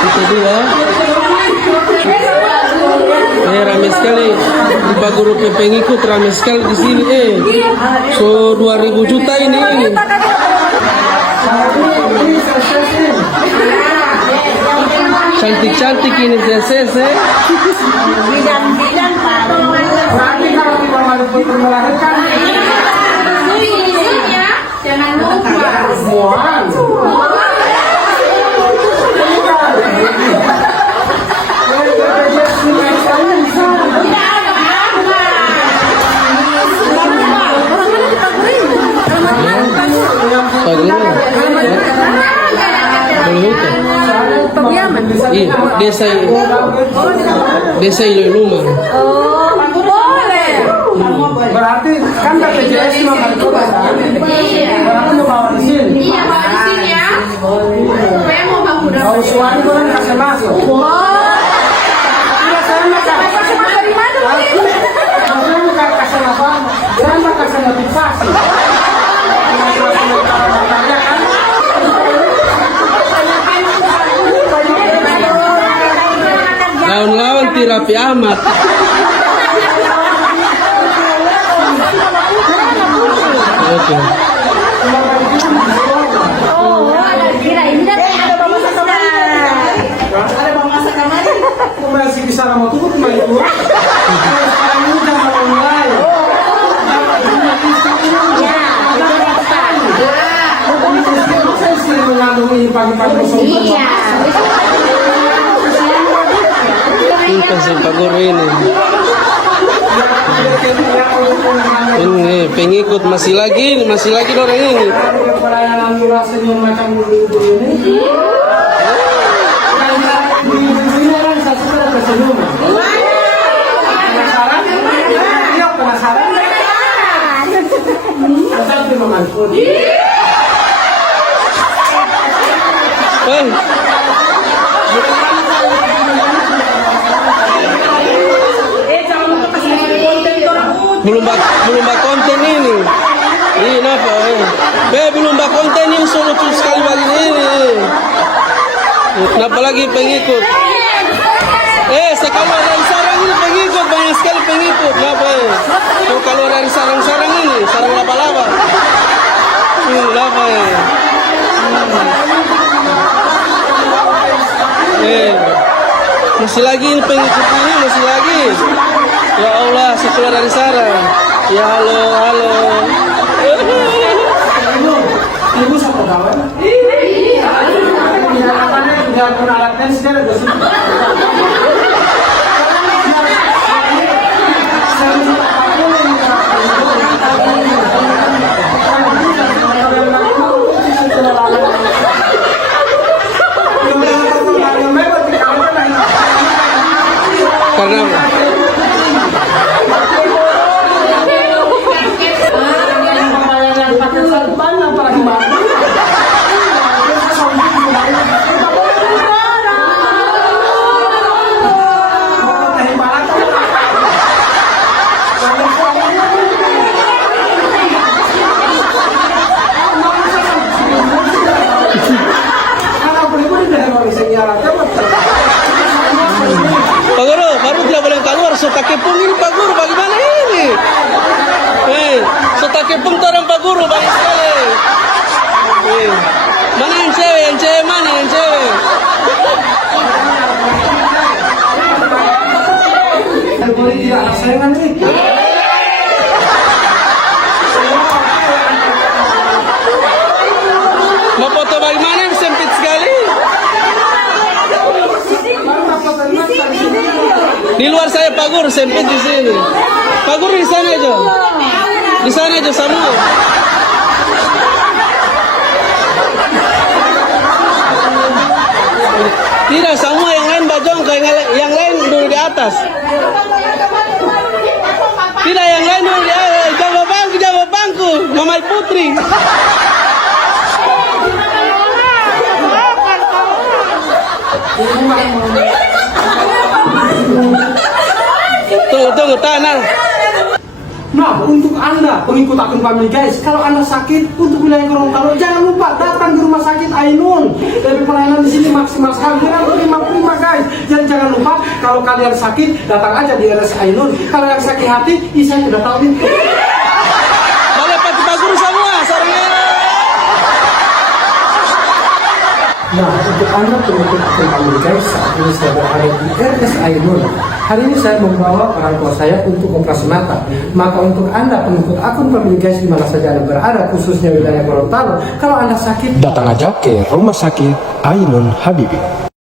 Itu dia. Ramai sekali. Baguru pengikut ramai sekali di sini. So 2.000 juta ini. Cantik-cantik ini CSS. Bidang-bidang Berarti kalau kita mau melahirkan jangan lupa. semuaan. Desa Iluluma. Oh, boleh. Berarti kan BPJS cuma narkoba kan? Berarti mau bawa di sini. Iya, bawa di sini ya. Supaya mau bangun. Kalau suami itu kan kasih masuk. Iya, saya mau kasih masuk dari mana? Saya mau kasih apa? Saya mau kasih notifikasi. Lawan-lawan terapi amat. Oke. Oh, kira ini ada bang masak kamar. Ada bang masak kamar. Masih bisa mau tutup mah itu. Sekarang ini udah mau mulai. Saya sering mengandung ini pagi-pagi sore. Iya. Itu si Pak Guru ini. Ini pengikut masih lagi orang ini. Pelayanan murah senyum macam dulu ini. Ini orang satu ada tersenyum. Penasaran? Iya penasaran. Asal terima manfaat. Belum bak konten ini. Ini apa? Belum bak konten ini suruh sekali bagi ini. Kenapa lagi pengikut? Sekeluar dari sarang ini pengikut, banyak sekali pengikut. Kenapa? Kalau keluar dari sarang-sarang ini, sarang laba-laba. Kenapa ya? Masih lagi ini pengikut ini, masih lagi. Ya Allah, sekeluar dari sarang. Ya halo. Ibu siapa kawan? Iya. Dia pun alatnya segala dosa. Karena Pak Guru, baru tidak boleh keluar. Suka kepung ini Pak Guru, bagaimana ini? Suka kepung orang Pak Guru, banyak sekali. Mana yang cewek? Yang cewek mana? Yang cewek? Mau foto bagaimana? Sempit sekali. Di luar saya Pak Guru, sempit di sini. Pak Guru di sana aja. Di sana aja sama. Tidak, semua yang lain bajong, yang lain duduk di atas. Tidak yang lain dulu. Jawab bangku. Mamai Putri. Tunggu, tanah. Nah, untuk Anda pengikut akun kami guys, kalau Anda sakit untuk wilayah Gorontalo, jangan lupa datang ke rumah sakit Ainun. Tapi pelayanan di sini maksimal sekali dengan prima guys. Dan jangan lupa kalau kalian sakit datang aja di RS Ainun. Kalau yang sakit hati, saya sudah tahu nih. Boleh pakai baguru semua, sarangnya. Nah, untuk Anda pengikut akun kami guys, saat ini saya berada di RS Ainun. Hari ini saya membawa orang tua saya untuk operasi mata. Maka untuk Anda pengikut akun kami guys, di mana saja Anda berada, khususnya wilayah Gorontalo, kalau Anda sakit, Datang aja ke Rumah Sakit Ainun Habibi.